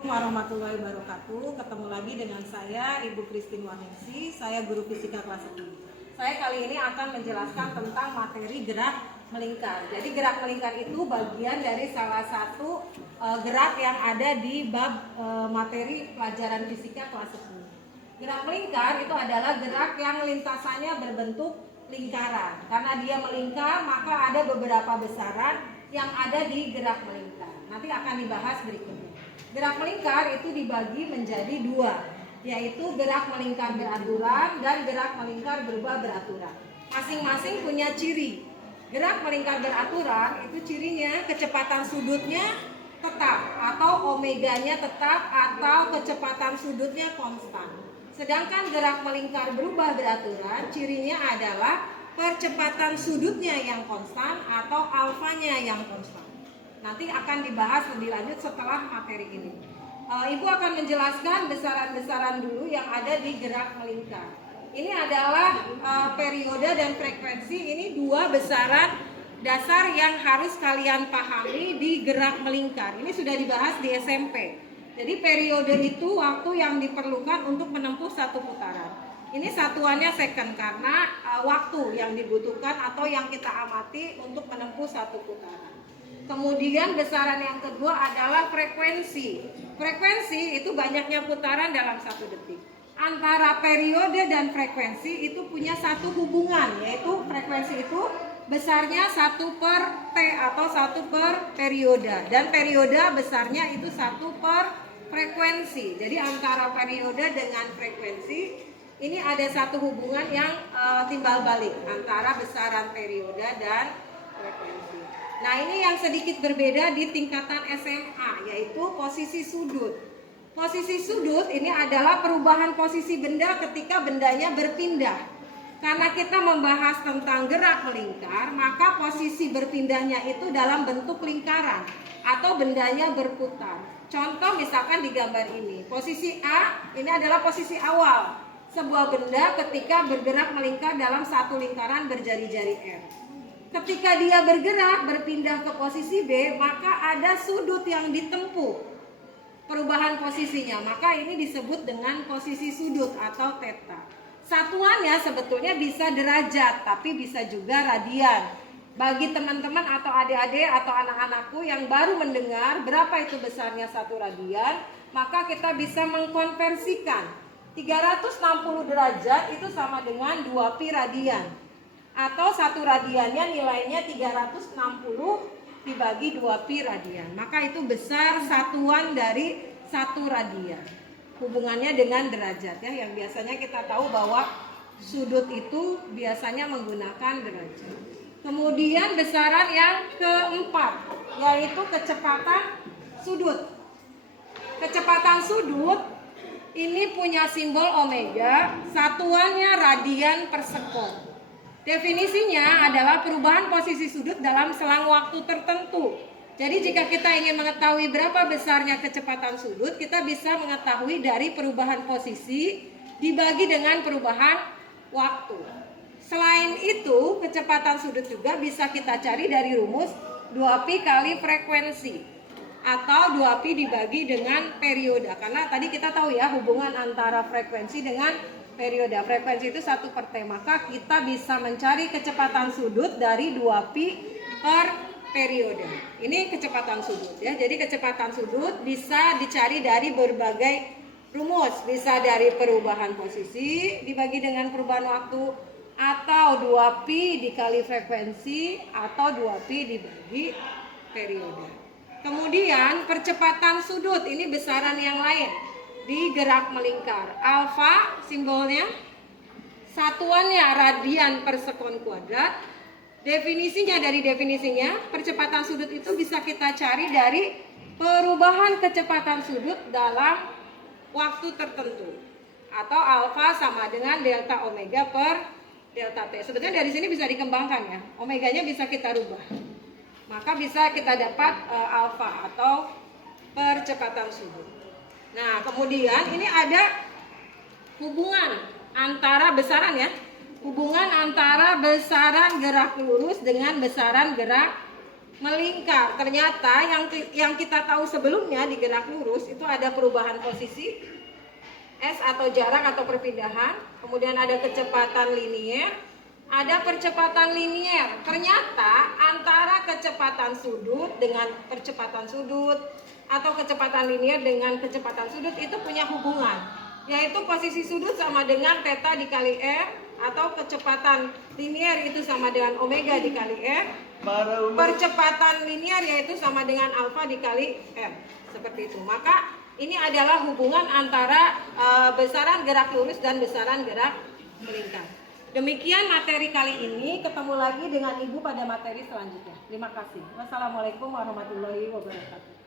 Warahmatullahi wabarakatuh. Ketemu lagi dengan saya Ibu Christine Wahyasi. Saya guru fisika kelas 10. Saya kali ini akan menjelaskan tentang materi gerak melingkar. Jadi gerak melingkar itu bagian dari salah satu gerak yang ada di bab materi pelajaran fisika kelas 10. Gerak melingkar itu adalah gerak yang lintasannya berbentuk lingkaran. Karena dia melingkar, maka ada beberapa besaran yang ada di gerak melingkar. Nanti akan dibahas berikutnya. Gerak melingkar itu dibagi menjadi dua, yaitu gerak melingkar beraturan dan gerak melingkar berubah beraturan. Masing-masing punya ciri. Gerak melingkar beraturan itu cirinya kecepatan sudutnya tetap atau omeganya tetap atau kecepatan sudutnya konstan. Sedangkan gerak melingkar berubah beraturan cirinya adalah percepatan sudutnya yang konstan atau alfanya yang konstan. Nanti akan dibahas lebih lanjut setelah materi ini. Ibu akan menjelaskan besaran-besaran dulu yang ada di gerak melingkar. Ini adalah periode dan frekuensi. Ini dua besaran dasar yang harus kalian pahami di gerak melingkar. Ini sudah dibahas di SMP. Jadi periode itu waktu yang diperlukan untuk menempuh satu putaran. Ini satuannya second karena waktu yang dibutuhkan atau yang kita amati untuk menempuh satu putaran. Kemudian besaran yang kedua adalah frekuensi. Frekuensi itu banyaknya putaran dalam 1 detik. Antara periode dan frekuensi itu punya satu hubungan, yaitu frekuensi itu besarnya 1/T atau 1/periode. Dan periode besarnya itu 1/frekuensi. Jadi antara periode dengan frekuensi ini ada satu hubungan yang timbal balik antara besaran periode dan frekuensi. Nah, ini yang sedikit berbeda di tingkatan SMA, yaitu posisi sudut. Posisi sudut ini adalah perubahan posisi benda ketika bendanya berpindah. Karena kita membahas tentang gerak melingkar, maka posisi berpindahnya itu dalam bentuk lingkaran atau bendanya berputar. Contoh misalkan di gambar ini, posisi A ini adalah posisi awal sebuah benda ketika bergerak melingkar dalam satu lingkaran berjari-jari R. Ketika dia bergerak berpindah ke posisi B, maka ada sudut yang ditempuh perubahan posisinya. Maka ini disebut dengan posisi sudut atau theta. Satuannya sebetulnya bisa derajat, tapi bisa juga radian. Bagi teman-teman atau adik-adik atau anak-anakku yang baru mendengar berapa itu besarnya 1 radian, maka kita bisa mengkonversikan 360 derajat itu sama dengan 2 pi radian. Atau 1 radiannya nilainya 360 dibagi 2 pi radian. Maka itu besar satuan dari 1 radian. Hubungannya dengan derajat ya, yang biasanya kita tahu bahwa sudut itu biasanya menggunakan derajat. Kemudian besaran yang keempat yaitu kecepatan sudut. Kecepatan sudut ini punya simbol omega, satuannya radian per sekon. Definisinya adalah perubahan posisi sudut dalam selang waktu tertentu. Jadi jika kita ingin mengetahui berapa besarnya kecepatan sudut, kita bisa mengetahui dari perubahan posisi dibagi dengan perubahan waktu. Selain itu, kecepatan sudut juga bisa kita cari dari rumus 2pi kali frekuensi atau 2pi dibagi dengan periode. Karena tadi kita tahu ya hubungan antara frekuensi dengan periode. Frekuensi itu 1/T, maka kita bisa mencari kecepatan sudut dari 2pi per periode. Ini kecepatan sudut ya. Jadi kecepatan sudut bisa dicari dari berbagai rumus. Bisa dari perubahan posisi dibagi dengan perubahan waktu, atau 2pi dikali frekuensi, atau 2pi dibagi periode. Kemudian percepatan sudut ini besaran yang lain di gerak melingkar. Alfa simbolnya, satuannya radian per sekon kuadrat. Definisinya, dari definisinya percepatan sudut itu bisa kita cari dari perubahan kecepatan sudut dalam waktu tertentu, atau alfa sama dengan delta omega per delta t. Sebetulnya dari sini bisa dikembangkan ya, omeganya bisa kita rubah, maka bisa kita dapat alfa atau percepatan sudut. Nah, kemudian ini ada hubungan antara besaran ya, hubungan antara besaran gerak lurus dengan besaran gerak melingkar. Ternyata yang kita tahu sebelumnya di gerak lurus itu ada perubahan posisi S atau jarak atau perpindahan, kemudian ada kecepatan linier, ada percepatan linier. Ternyata antara kecepatan sudut dengan percepatan sudut atau kecepatan linier dengan kecepatan sudut itu punya hubungan, yaitu posisi sudut sama dengan theta dikali R, atau kecepatan linier itu sama dengan omega dikali R, percepatan linier yaitu sama dengan alfa dikali R, seperti itu. Maka ini adalah hubungan antara besaran gerak lurus dan besaran gerak melingkar. Demikian materi kali ini, ketemu lagi dengan Ibu pada materi selanjutnya. Terima kasih. Wassalamualaikum warahmatullahi wabarakatuh.